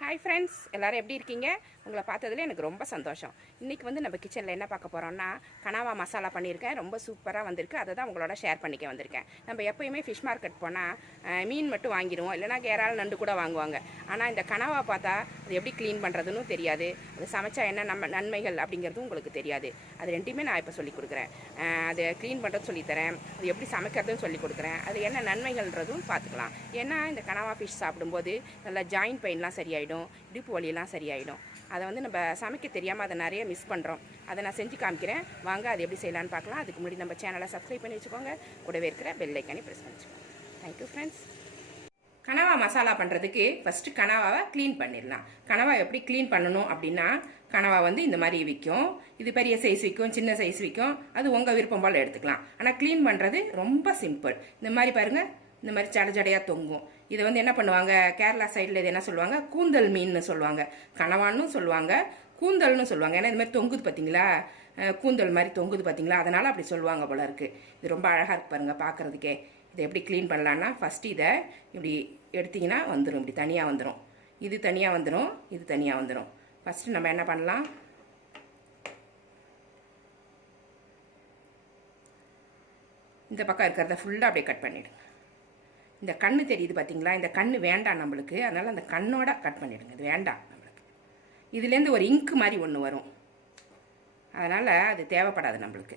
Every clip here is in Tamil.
ஹாய் ஃப்ரெண்ட்ஸ் எல்லோரும் எப்படி இருக்கீங்க? உங்களை பார்த்ததுல எனக்கு ரொம்ப சந்தோஷம். இன்றைக்கி வந்து நம்ம கிச்சனில் என்ன பார்க்க போகிறோம்னா கனவா மசாலா பண்ணியிருக்கேன். ரொம்ப சூப்பராக வந்திருக்கு. அதை தான் உங்களோட ஷேர் பண்ணிக்க வந்திருக்கேன். நம்ம எப்பயுமே ஃபிஷ் மார்க்கெட் போனால் மீன் மட்டும் வாங்கிடுவோம். இல்லைனா கேரால் நண்டு கூட வாங்குவாங்க. ஆனால் இந்த கனவா பார்த்தா அது எப்படி க்ளீன் பண்ணுறதுன்னு தெரியாது. அது சமைச்சா என்ன நம்ம நன்மைகள் அப்படிங்கிறதும் உங்களுக்கு தெரியாது. அது ரெண்டுமே நான் இப்போ சொல்லிக் கொடுக்குறேன். அது அதை க்ளீன் பண்ணுறது சொல்லித்தரேன் அது எப்படி சமைக்கிறதும் சொல்லிக் கொடுக்குறேன். அது என்ன நன்மைகள்ன்றதும் பார்த்துக்கலாம். ஏன்னா இந்த கனவா ஃபிஷ் சாப்பிடும்போது நல்லா ஜாயின் பெயின்லாம் சரியாயிடும். இடுப்பு வலியெல்லாம் சரியாயிடும். அதை வந்து நம்ம சமைக்க தெரியாமல் அதை நிறைய மிஸ் பண்ணுறோம் அதை நான் செஞ்சு காமிக்கிறேன். வாங்க அது எப்படி செய்யலான்னு பார்க்கலாம். அதுக்கு முன்னாடி நம்ம சேனலை சப்ஸ்கிரைப் பண்ணி வச்சுக்கோங்க. கூடவே இருக்கிற பெல்லைக்கானே ப்ரெஸ் பண்ணி வச்சுக்கோங்க. தேங்க்யூ ஃப்ரெண்ட்ஸ் கனவா மசாலா பண்ணுறதுக்கு ஃபஸ்ட்டு கனவாவை க்ளீன் பண்ணிடலாம். கனவா எப்படி க்ளீன் பண்ணணும் அப்படின்னா கனவா வந்து இந்த மாதிரி விற்கும். இது பெரிய சைஸ் விற்கும் சின்ன சைஸ் விற்கும். அது உங்கள் விருப்பம் போல் எடுத்துக்கலாம். ஆனால் க்ளீன் பண்ணுறது ரொம்ப சிம்பிள் இந்த மாதிரி பாருங்கள் இந்த மாதிரி ஜட ஜடையாக தொங்கும். இதை வந்து என்ன பண்ணுவாங்க? கேரளா சைடில் இது என்ன சொல்லுவாங்க? கூந்தல் மீன்னு சொல்லுவாங்க. கனவான்னு சொல்லுவாங்க கூந்தல்னு சொல்லுவாங்க. ஏன்னா இது மாதிரி தொங்குது பார்த்தீங்களா கூந்தல் மாதிரி தொங்குது பார்த்தீங்களா அதனால் அப்படி சொல்லுவாங்க போல இருக்குது இது ரொம்ப அழகாக இருக்கு பாருங்கள் பார்க்குறதுக்கே இதை எப்படி க்ளீன் பண்ணலான்னா ஃபஸ்ட்டு இதை இப்படி எடுத்திங்கன்னா வந்துடும் இப்படி தனியாக வந்துடும் இது தனியாக வந்துடும் இது தனியாக வந்துடும் ஃபஸ்ட்டு நம்ம என்ன பண்ணலாம்? இந்த பக்கம் இருக்கிறத ஃபுல்லாக அப்படியே கட் பண்ணிவிடுங்க இந்த கண்ணு தெரியுது பார்த்தீங்களா இந்த கண்ணு வேண்டாம் நம்மளுக்கு. அதனால் அந்த கண்ணோட கட் பண்ணிவிடுங்க இது வேண்டாம் நம்மளுக்கு. இதுலேருந்து ஒரு இங்கு மாதிரி ஒன்று வரும். அதனால் அது தேவைப்படாது நம்மளுக்கு.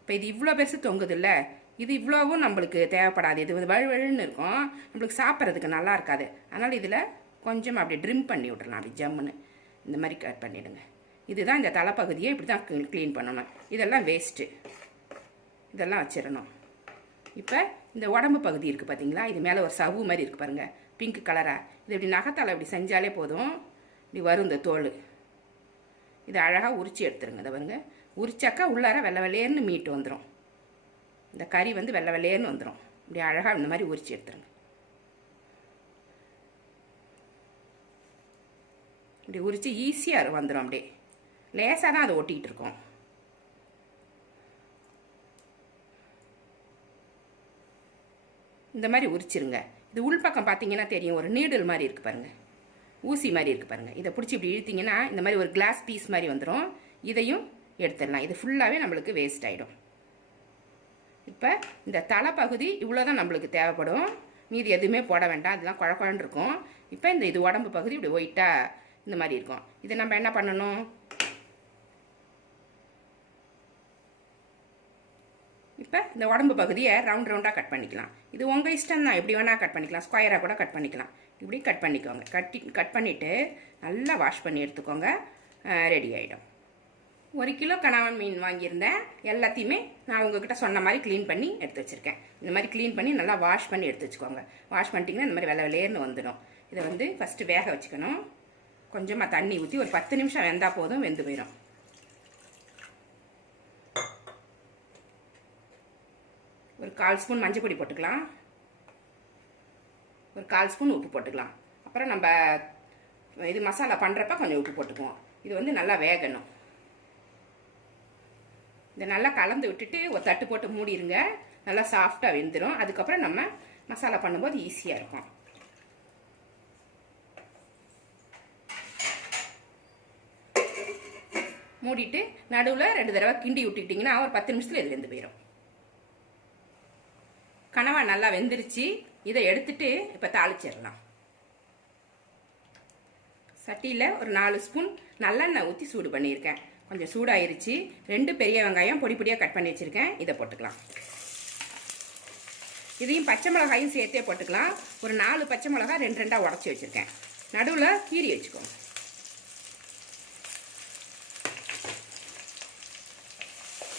இப்போ இது இவ்வளோ பெருசு தொங்குதில்ல? இது இவ்வளோவும் நம்மளுக்கு தேவைப்படாது. இது வந்து வழுவழுன்னு இருக்கும். நம்மளுக்கு சாப்பிட்றதுக்கு நல்லா இருக்காது. அதனால் இதில் கொஞ்சம் அப்படி ட்ரிம் பண்ணி விட்றலாம் அப்படி ஜம்முன்னு. இந்த மாதிரி கட் பண்ணிவிடுங்க இதுதான் இந்த தலைப்பகுதியை இப்படி தான் க்ளீன் பண்ணணும். இதெல்லாம் வேஸ்ட்டு இதெல்லாம் வச்சிடணும். இப்போ இந்த உடம்பு பகுதி இருக்குது பார்த்தீங்களா இது மேலே ஒரு சவ்வு மாதிரி இருக்குது பாருங்கள் பிங்க் கலராக இது இப்படி நகத்தால் இப்படி செஞ்சாலே போதும். இப்படி வரும் இந்த தோல். இதை அழகாக உரிச்சு எடுத்துருங்க. இதை பாருங்க. உரிச்சாக்கா உள்ளார வெள்ளை வெள்ளையர்னு மீட்டு வந்துடும் இந்த கறி வந்து வெள்ளை வெள்ளையர்னு வந்துடும் இப்படி அழகாக இந்த மாதிரி உரிச்சு எடுத்துருங்க. இப்படி உரித்து ஈஸியாக வந்துடும் அப்படியே. லேசாக தான் அதை ஒட்டிக்கிட்டு இருக்கோம். இந்த மாதிரி உரிச்சிருங்க. இது உள்பக்கம் பார்த்தீங்கன்னா தெரியும். ஒரு நீடல் மாதிரி இருக்குது பாருங்கள் ஊசி மாதிரி இருக்குது பாருங்கள் இதை பிடிச்சி இப்படி இழுத்திங்கன்னா இந்த மாதிரி ஒரு கிளாஸ் பீஸ் மாதிரி வந்துடும் இதையும் எடுத்துடலாம். இது ஃபுல்லாகவே நம்மளுக்கு வேஸ்ட் ஆகிடும் இப்போ இந்த தலைப்பகுதி இவ்வளோ தான் நம்மளுக்கு தேவைப்படும். மீதி எதுவுமே போட வேண்டாம். அதெல்லாம் குழ குழன்னு இருக்கும். இப்போ இந்த இது உடம்பு பகுதி இப்படி ஒயிட்டாக இந்த மாதிரி இருக்கும். இதை நம்ம என்ன பண்ணணும்? இப்போ இந்த உடம்பு பகுதியை ரவுண்ட் ரவுண்டாக கட் பண்ணிக்கலாம். இது உங்கள் இஷ்டம் தான் எப்படி வேணால் கட் பண்ணிக்கலாம். ஸ்கொயராக கூட கட் பண்ணிக்கலாம். இப்படி கட் பண்ணிக்கோங்க. கட்டி கட் பண்ணிவிட்டு நல்லா வாஷ் பண்ணி எடுத்துக்கோங்க. ரெடி ஆகிடும் ஒரு கிலோ கணவன் மீன் வாங்கியிருந்தேன். எல்லாத்தையுமே நான் உங்ககிட்ட சொன்ன மாதிரி க்ளீன் பண்ணி எடுத்து வச்சுருக்கேன். இந்த மாதிரி க்ளீன் பண்ணி நல்லா வாஷ் பண்ணி எடுத்து வச்சுக்கோங்க. வாஷ் பண்ணிட்டீங்கன்னா இந்த மாதிரி வெள்ளை வெளியேன்னு வந்துடும். இதை வந்து ஃபஸ்ட்டு வேக வச்சுக்கணும். கொஞ்சமாக தண்ணி ஊற்றி ஒரு பத்து நிமிஷம் வெந்தால் போதும் வெந்து போயிடும் ஒரு கால் ஸ்பூன் மஞ்சள் பொடி போட்டுக்கலாம். ஒரு கால் ஸ்பூன் உப்பு போட்டுக்கலாம். அப்புறம் நம்ம இது மசாலா பண்ணுறப்ப கொஞ்சம் உப்பு போட்டுக்குவோம். இது வந்து நல்லா வேகணும். இதை நல்லா கலந்து விட்டுட்டு ஒரு தட்டு போட்டு மூடிடுங்க நல்லா சாஃப்டாக வெந்துடும் அதுக்கப்புறம் நம்ம மசாலா பண்ணும்போது ஈஸியாக இருக்கும். மூடிட்டு நடுவில் ரெண்டு தடவை கிண்டி விட்டுக்கிட்டிங்கன்னா ஒரு பத்து நிமிஷத்தில் இது வெந்து போயிடும் கனவா நல்லா வெந்துருச்சு. இதை எடுத்துட்டு இப்போ தாளிச்சிடலாம். சட்டியில் ஒரு நாலு ஸ்பூன் நல்லெண்ணெய் ஊற்றி சூடு பண்ணியிருக்கேன். கொஞ்சம் சூடாயிருச்சு. ரெண்டு பெரிய வெங்காயம் பொடி பொடியாக கட் பண்ணி வச்சுருக்கேன். இதை போட்டுக்கலாம். இதையும் பச்சை மிளகாயும் சேர்த்தே போட்டுக்கலாம். ஒரு நாலு பச்சை மிளகாய் ரெண்டு ரெண்டாக உடச்சி வச்சுருக்கேன். நடுவில் கீரி வச்சுக்கோங்க.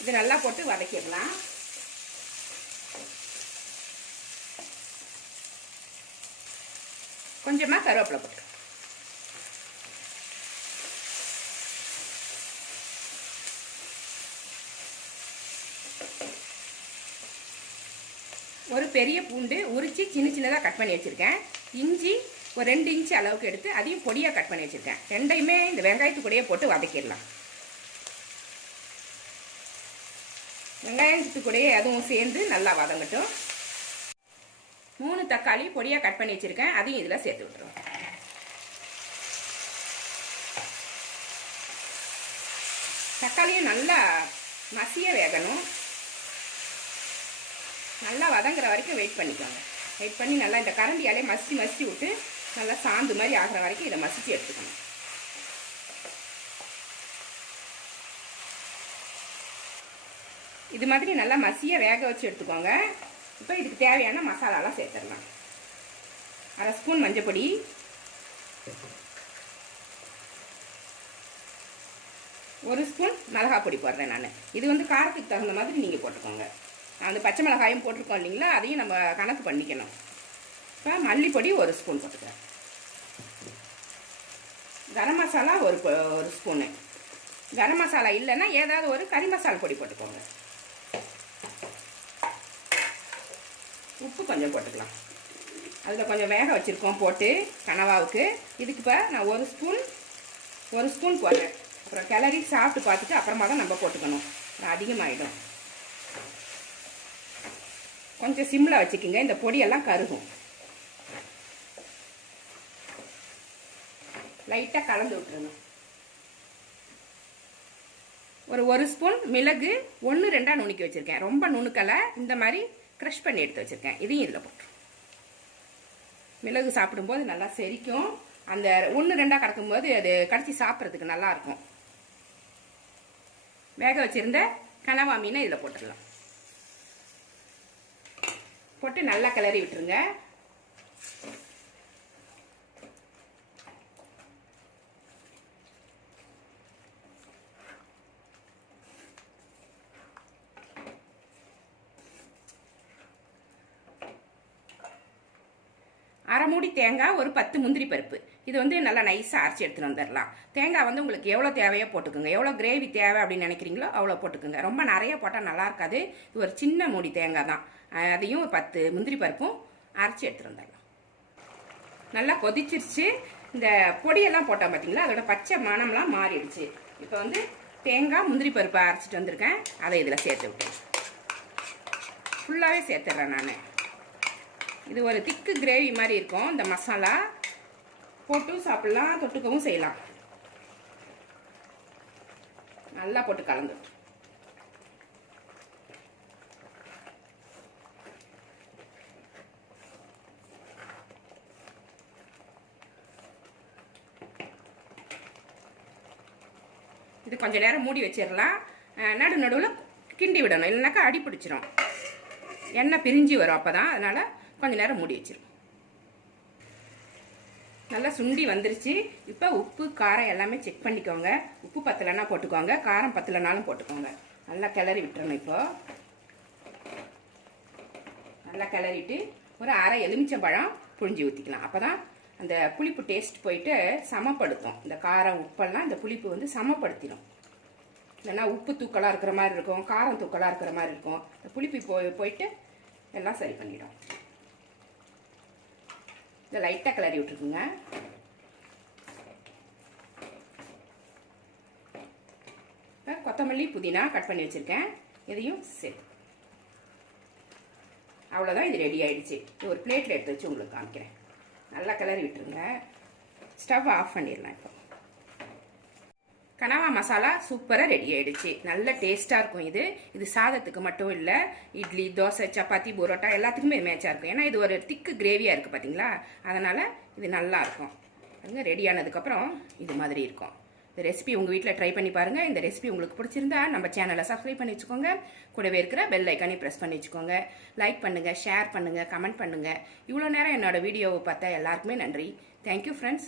இது நல்லா போட்டு வதக்கிடலாம். கொஞ்சமாக கருவேப்பிலை போட்டு. ஒரு பெரிய பூண்டு உரித்து சின்ன சின்னதாக கட் பண்ணி வச்சுருக்கேன். இஞ்சி ஒரு ரெண்டு இன்ச்சு அளவுக்கு எடுத்து அதையும் பொடியாக கட் பண்ணி வச்சுருக்கேன். ரெண்டையுமே இந்த வெங்காயத்து போட்டு வதக்கிடலாம். வெங்காயத்து கூடயே அதுவும் சேர்ந்து நல்லா வதங்கட்டும். மூணு தக்காளி பொடியாக கட் பண்ணி வச்சுருக்கேன். அதையும் இதில் சேர்த்து விட்டுருவோம். தக்காளியும் நல்லா மசிய வேகணும். நல்லா வதங்குற வரைக்கும் வெயிட் பண்ணிக்கோங்க. வெயிட் பண்ணி நல்லா இந்த கரண்டியாலே மசி மசி விட்டு நல்லா சாந்து மாதிரி ஆகிற வரைக்கும் இதை மசித்து எடுத்துக்கணும். இது மாதிரி நல்லா மசிய வேக வச்சு எடுத்துக்கோங்க. இப்போ இதுக்கு தேவையான மசாலாலாம் சேர்த்துடலாம். அரை ஸ்பூன் மஞ்சப்பொடி ஒரு ஸ்பூன் மிளகா பொடி போடுறேன் நான். இது வந்து காரத்துக்கு தகுந்த மாதிரி நீங்கள் போட்டுக்கோங்க. நான் வந்து பச்சை மிளகாயும் போட்டிருக்கோம் இல்லைங்களா? அதையும் நம்ம கணக்கு பண்ணிக்கணும். இப்போ மல்லிப்பொடி ஒரு ஸ்பூன் போட்டுக்கிறேன். கரம் மசாலா ஒரு ஒரு ஸ்பூனு. கரம் மசாலா இல்லைன்னா ஏதாவது ஒரு கறி மசாலா பொடி போட்டுக்கோங்க உப்பு கொஞ்சம் போட்டுக்கலாம். அதில் கொஞ்சம் வேக வச்சுருக்கோம் போட்டு கனவாவுக்கு. இதுக்கு இப்போ நான் ஒரு ஸ்பூன் ஒரு ஸ்பூன் போடுறேன் அப்புறம் கிளறி சாப்பிட்டு பார்த்துட்டு அப்புறமா தான் நம்ம போட்டுக்கணும். அது அதிகமாகிடும் கொஞ்சம் சிம்மில் வச்சுக்கோங்க. இந்த பொடியெல்லாம் கருகும். லைட்டாக கலந்து விட்டுருங்க. ஒரு ஒரு ஸ்பூன் மிளகு ஒன்று ரெண்டாக நுணுக்கி வச்சுருக்கேன். ரொம்ப நுணுக்கலை. இந்த மாதிரி க்ரஷ் பண்ணி எடுத்து வச்சுருக்கேன். இதையும் இதில் போட்டுரும். மிளகு சாப்பிடும்போது நல்லா செரிக்கும். அந்த ஒன்று ரெண்டாக கிடக்கும்போது அது கடைச்சி சாப்பிட்றதுக்கு நல்லாயிருக்கும் வேக வச்சுருந்த கனவா மீனை இதில் போட்டுடலாம். போட்டு நல்லா கிளறி விட்டுருங்க. அரைமூடி தேங்காய் ஒரு பத்து முந்திரி பருப்பு. இது வந்து நல்லா நைஸாக அரைச்சி எடுத்துகிட்டு வந்துடலாம் தேங்காய் வந்து உங்களுக்கு எவ்வளோ தேவையோ போட்டுக்கோங்க. எவ்வளோ கிரேவி தேவை அப்படின்னு நினைக்கிறீங்களோ அவ்வளோ போட்டுக்கோங்க. ரொம்ப நிறைய போட்டால் நல்லா இருக்காது. இது ஒரு சின்ன மூடி தேங்காய் தான். அதையும் ஒரு பத்து முந்திரி பருப்பும் அரைச்சி எடுத்துகிட்டு வந்துடலாம் நல்லா கொதிச்சிருச்சு. இந்த பொடியெல்லாம் போட்டோம் பார்த்தீங்களா அதோட பச்சை மணம்லாம் மாறிடுச்சு. இப்போ வந்து தேங்காய் முந்திரி பருப்பை அரைச்சிட்டு வந்திருக்கேன். அதை இதில் சேர்த்து விட்டேன் ஃபுல்லாகவே சேர்த்துட்றேன் நான். இது ஒரு திக்கு கிரேவி மாதிரி இருக்கும். இந்த மசாலா போட்டும் சாப்பிடலாம் தொட்டுக்கவும் செய்யலாம். நல்லா போட்டு கலந்து. இது கொஞ்சம் நேரம் மூடி வச்சிடலாம். நடு நடுவில் கிண்டி விடணும். இல்லைனாக்கா அடி பிடிச்சிரும். எண்ணெய் பிரிஞ்சு வரும் அப்போ தான் அதனால் கொஞ்ச நேரம் மூடி வச்சிரும் நல்லா சுண்டி வந்துருச்சு. இப்போ உப்பு காரம் எல்லாமே செக் பண்ணிக்கோங்க. உப்பு பத்தலைன்னா போட்டுக்கோங்க. காரம் பத்தலைனாலும் போட்டுக்கோங்க. நல்லா கிளறி விட்டுறணும் இப்போ. நல்லா கிளறிட்டு ஒரு அரை எலுமிச்சம்பழம் புழிஞ்சு ஊற்றிக்கலாம் அப்போ தான் அந்த புளிப்பு டேஸ்ட் போயிட்டு சமப்படுத்தும். இந்த காரம் உப்பெல்லாம் இந்த புளிப்பு வந்து சமப்படுத்திடும் இல்லைன்னா உப்பு தூக்கலாக இருக்கிற மாதிரி இருக்கும் காரம் தூக்கலாக இருக்கிற மாதிரி இருக்கும். இந்த புளிப்பு போய் போயிட்டு எல்லாம் சரி பண்ணிடும். இதை லைட்டாக கிளறி விட்டுருக்குங்க. இப்போ கொத்தமல்லி புதினா கட் பண்ணி வச்சுருக்கேன். இதையும் சேர்த்து அவ்வளோதான் இது ரெடி ஆகிடுச்சு இது ஒரு பிளேட்டில் எடுத்து வச்சு உங்களுக்கு காமிக்கிறேன். நல்லா கிளறி விட்டுருங்க. ஸ்டவ் ஆஃப் பண்ணிடலாம் இப்போ. கனவா மசாலா சூப்பராக ரெடி ஆயிடுச்சு. நல்ல டேஸ்ட்டாக இருக்கும் இது. இது சாதத்துக்கு மட்டும் இல்லை இட்லி தோசை சப்பாத்தி புரோட்டா எல்லாத்துக்குமே மேட்சாக இருக்கும். ஏன்னா இது ஒரு திக்கு கிரேவியாக இருக்குது பார்த்தீங்களா அதனால் இது நல்லாயிருக்கும் அதுங்க ரெடி ஆனதுக்கப்புறம் இது மாதிரி இருக்கும். இந்த ரெசிபி உங்கள் வீட்டில் ட்ரை பண்ணி பாருங்கள் இந்த ரெசிபி உங்களுக்கு பிடிச்சிருந்தா நம்ம சேனலை சப்ஸ்கிரைப் பண்ணி வச்சுக்கோங்க. கூடவே இருக்கிற பெல் ஐக்கானே ப்ரெஸ் பண்ணி வச்சுக்கோங்க. லைக் பண்ணுங்கள் ஷேர் பண்ணுங்கள் கமெண்ட் பண்ணுங்கள் இவ்வளோ நேரம் என்னோட வீடியோவை பார்த்தா எல்லாருக்குமே நன்றி. Thank you friends